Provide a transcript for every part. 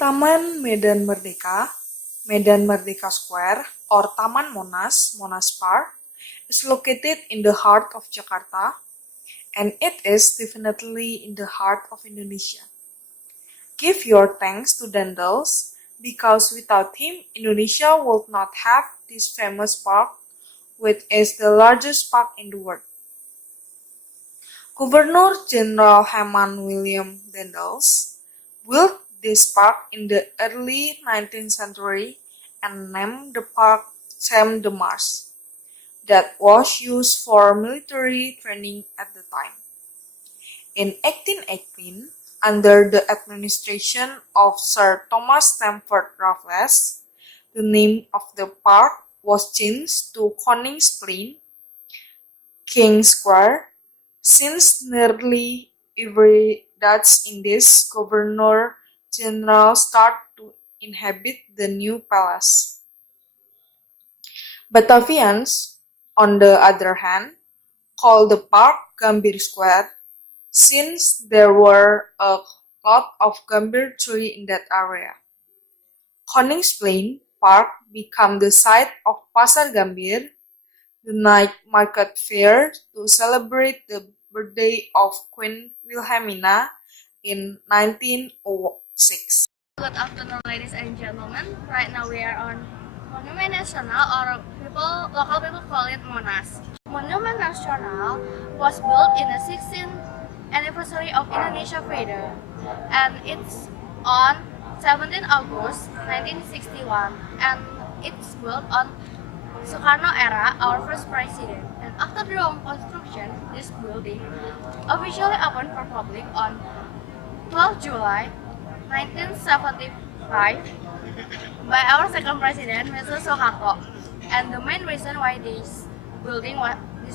Taman Medan Merdeka, Medan Merdeka Square, or Taman Monas, Monas Park, is located in the heart of Jakarta, and it is definitely in the heart of Indonesia. Give your thanks to Dendels, because without him, Indonesia would not have this famous park, which is the largest park in the world. Governor General Herman William Dendels built this park in the early 19th century and named the park Sam de Mars, that was used for military training at the time. In 1818, under the administration of Sir Thomas Stamford Raffles, the name of the park was changed to Konings Plein, King Square, since nearly every Dutch Indies governor-general started to inhabit the new palace. Batavians, on the other hand, called the park Gambir Square, since there were a lot of gambir tree in that area. Koningsplein Park became the site of Pasar Gambir, the night market fair to celebrate the birthday of Queen Wilhelmina in 1906. Good afternoon, ladies and gentlemen. Right now we are on Monument Nasional, or local people call it Monas. Monument Nasional was built in the 16th anniversary of Indonesia Freedom, and it's on 17 August 1961, and it's built on Soekarno era, our first president. And after the reconstruction, this building officially opened for public on 12 July 1975 by our second president, Mr. Soeharto. And the main reason why this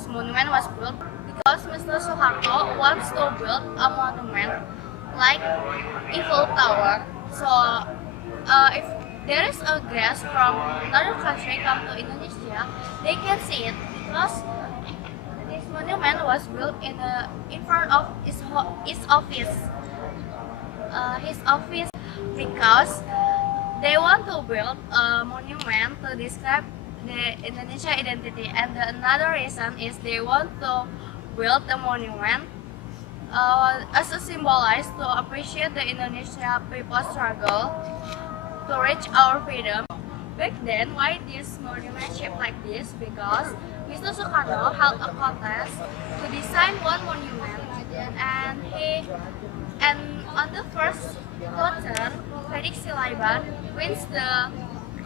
monument was built, because Mr. Soeharto wants to build a monument like Eiffel Tower. So if there is a guest from another country come to Indonesia, they can see it, because this monument was built in front of his office. Because they want to build a monument to describe the Indonesia identity, and another reason is they want to build the monument as a symbolize to appreciate the Indonesia people struggle to reach our freedom. Back then, why this monument shaped like this? Because Mr. Soekarno held a contest to design one monument, and on the first quarter, Felix Silaiban wins the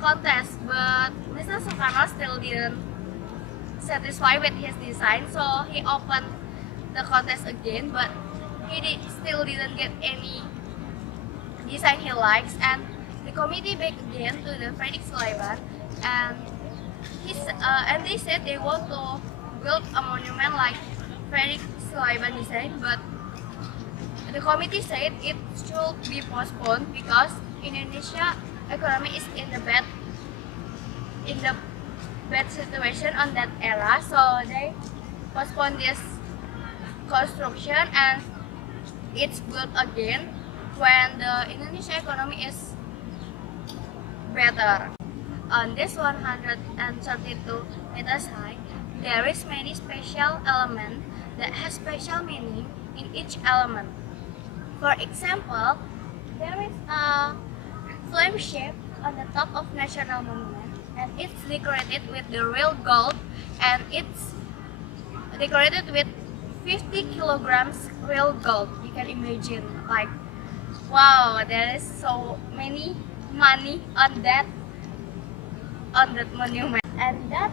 contest, but Mr. Soekarno still didn't satisfy with his design, so he opened the contest again, but still didn't get any design he likes, and the committee back again to the Felix Silaiban, and they said they want to build a monument like Felix Silaiban design, but the committee said it should be postponed because Indonesia economy is in the bad situation on that era, so they postponed this construction, and it's built again when the Indonesia economy is better. On this 132 meters high, there is many special elements that has special meaning in each element. For example, there is a flame shape on the top of National Monument, and it's decorated with the real gold, and it's decorated with 50 kilograms real gold. You can imagine, like, wow, there is so many money on that monument. And that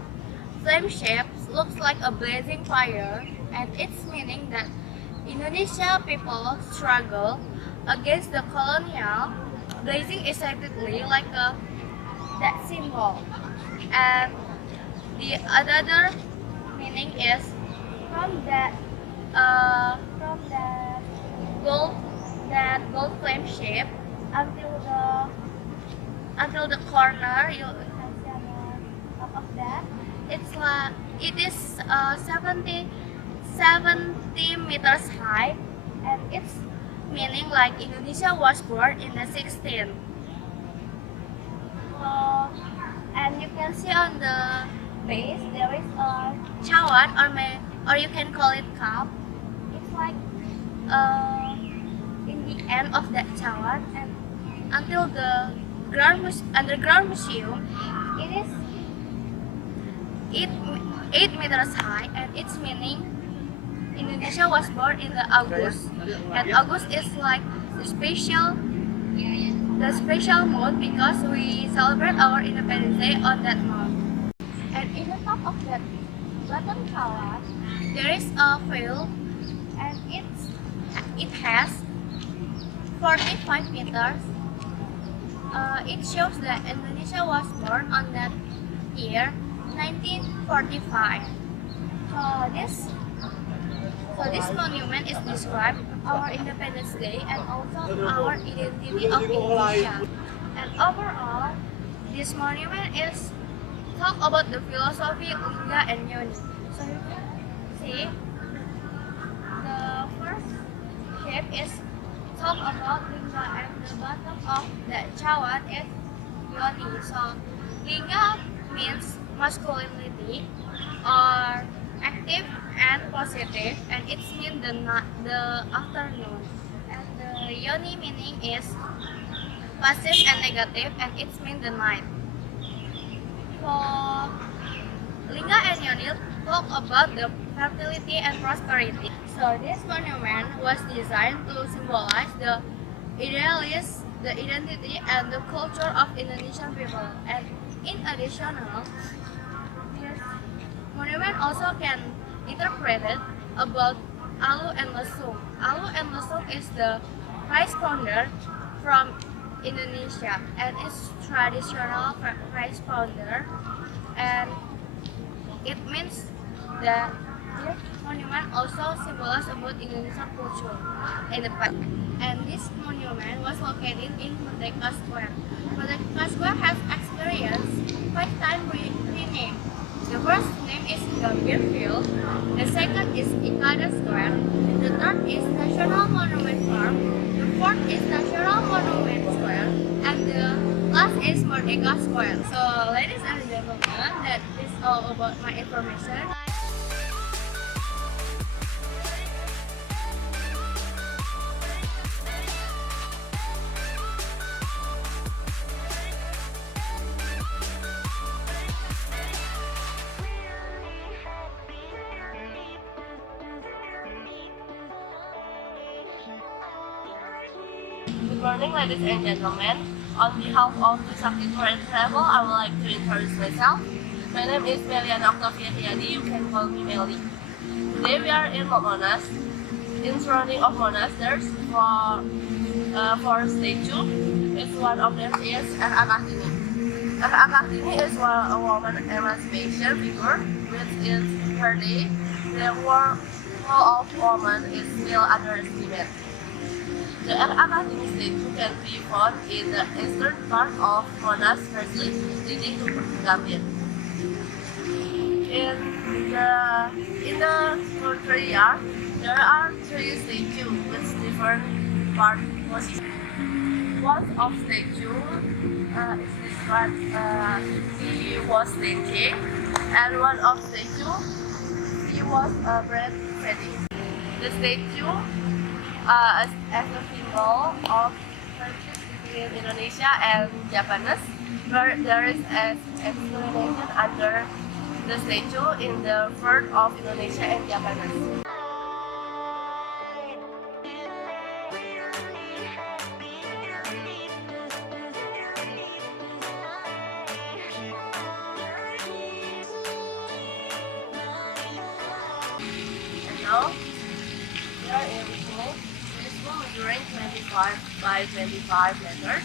flame shape looks like a blazing fire, and it's meaning that Indonesia people struggle against the colonial, blazing excitedly like that symbol. And the other meaning is from that gold flame shape until the corner, you can see on the top of that, it is 70 meters high, and it's meaning like Indonesia was born in the 16th So, and you can see on the base there is a chawan, or you can call it cup. It's like in the end of that chawan, and until the underground museum, it is 8, 8 meters high, and its meaning Indonesia was born in the August, and August is like the special month because we celebrate our Independence Day on that month. And in the top of that bottom tower, there is a field, and it has 45 meters. It shows that Indonesia was born on that year, 1945. So this monument is describe our Independence Day and also our identity of Indonesia. And overall, this monument is talk about the philosophy Lingga and Yoni. So you can see the first shape is talk about Lingga, and the bottom of the chawan is Yoni. So Lingga means masculinity or active and positive, and it means the afternoon. And the Yoni meaning is passive and negative, and it means the night. So Lingga and Yoni talk about the fertility and prosperity. So this monument was designed to symbolize the idealism, the identity, and the culture of Indonesian people. And in addition, this monument also can interpreted about Alu and Lesung. Alu and Lesung is the rice pounder from Indonesia, and it's traditional rice pounder, and it means that this monument also symbolizes about Indonesian culture in the past. And this monument was located in Merdeka Square. Merdeka Square has experienced 5 times rename. The first name is Gambir Field, the second is Ikada Square, the third is National Monument Park, the fourth is National Monument Square, and the last is Merdeka Square. So ladies and gentlemen, that is all about my information. Good morning, ladies and gentlemen. On behalf of TRISAKTI Tour and Travel, I would like to introduce myself. My name is Meliana Octavia Riady. You can call me Meli. Today we are in Monas. In surrounding of Monas, there's four statues. It's one of them is Kartini. Kartini is a woman emancipation figure, which is her day. The world of woman is still underestimated. The Kartini statue can be found in the eastern part of Monas, firstly leading to Gambir. In the courtyard, there are 3 statues with different part positions. One of statue is described he was thinking, and one of statue he was breastfeeding. The statue as a symbol of friendship between Indonesia and Japanese, where there is an explanation under the statue in the word of Indonesia and Japanese. And now, we are in measuring 25 by 25 meters.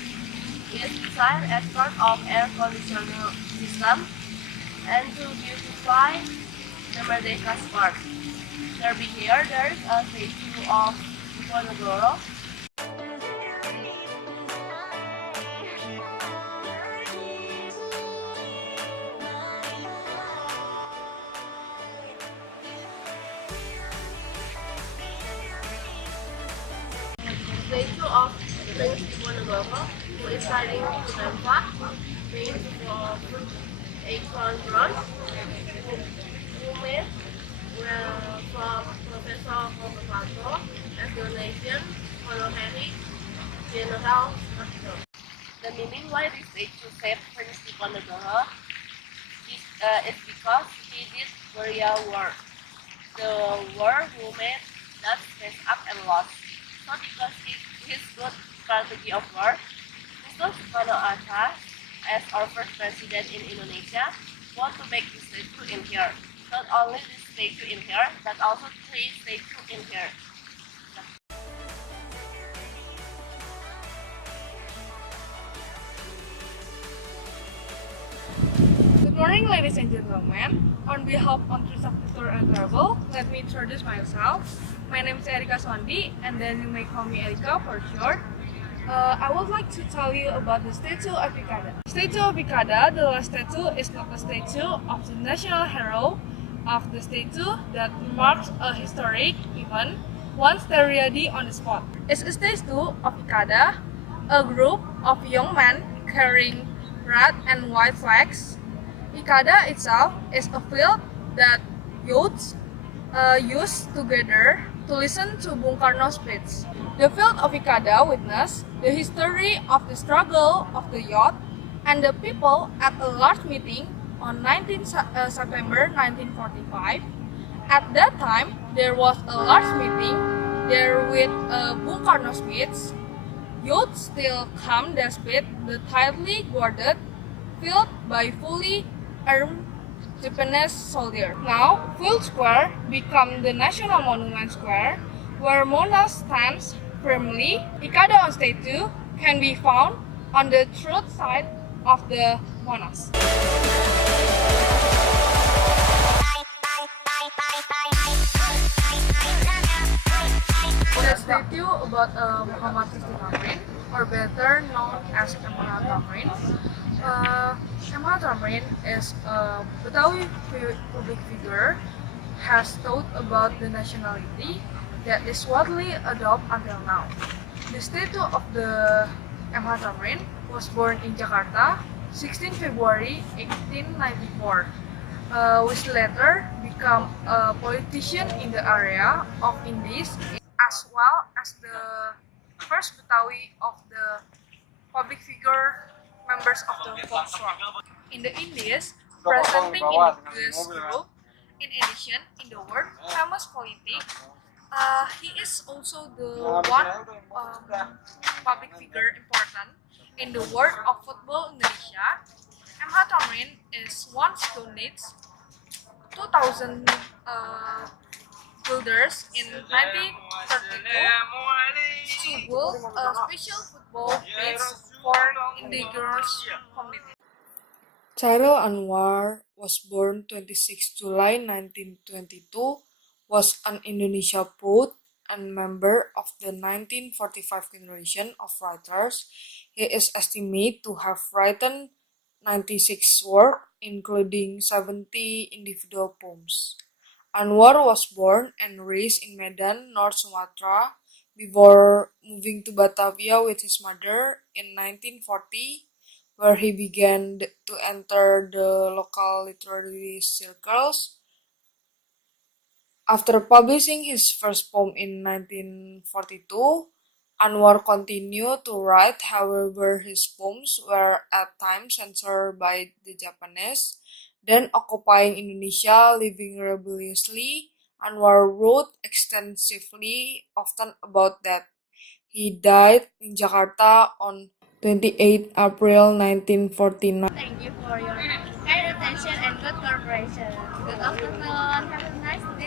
It's designed as part of air conditioning system and to beautify the Merdeka Square. There is a statue of Diponegoro. Statue of Prince Diponegoro, who is riding to Tempa, made from acorn branch. Women were from Professor Kokopato as donation honorary general structure. The meaning why this statue saved Prince Diponegoro is because he did guerrilla war. The war women that face up and lost. So because his good strategy of war, Mr. Soekarno-Hatta, as our first president in Indonesia, want to make this statue in here. Not only this statue in here, but also 3 statues in here. Good morning, ladies and gentlemen. On behalf of TRISAKTI Tour and Travel, let me introduce myself. My name is Swandi, and then you may call me Erika for short. I would like to tell you about the statue of Ikada. Statue of Ikada, the last statue, is not a statue of the national hero of the statue that marks a historic event once the Riady on the spot. It's a statue of Ikada, a group of young men carrying red and white flags. Ikada itself is a field that youths use together to listen to Bung Karno's speech. The field of Ikada witnessed the history of the struggle of the youth and the people at a large meeting on 19 September 1945. At that time, there was a large meeting there with Bung Karno's speech. Youth still come despite the tightly guarded field by fully armed Japanese soldiers. Now, Field Square become the National Monument Square, where Monas stands firmly. Ikada on statue can be found on the truth side of the Monas. The statue about Muhammad Thamrin, or better known as Thamrin. Thamrin is a Betawi public figure, has thought about the nationality that is widely adopted until now. The statue of the Thamrin was born in Jakarta, 16 February 1894, which later became a politician in the area of Indies, as well as the first Betawi of the public figure members of the folk song. In the Indies, presenting in this group, in addition, in the world famous politics, he is also the one public figure important in the world of football Indonesia. Thamrin is once donated 2,000 guilders in 1932 to build a special football pitch for indigenous community. Chairil Anwar was born 26 July 1922, was an Indonesia poet and member of the 1945 generation of writers. He is estimated to have written 96 works, including 70 individual poems. Anwar was born and raised in Medan, North Sumatra, before moving to Batavia with his mother in 1940, where he began to enter the local literary circles. After publishing his first poem in 1942, Anwar continued to write, however his poems were at times censored by the Japanese. Then occupying Indonesia, living rebelliously, Anwar wrote extensively, often about that. He died in Jakarta on 28 April 1949. Thank you for your kind attention and good cooperation. Good afternoon. Have a nice day.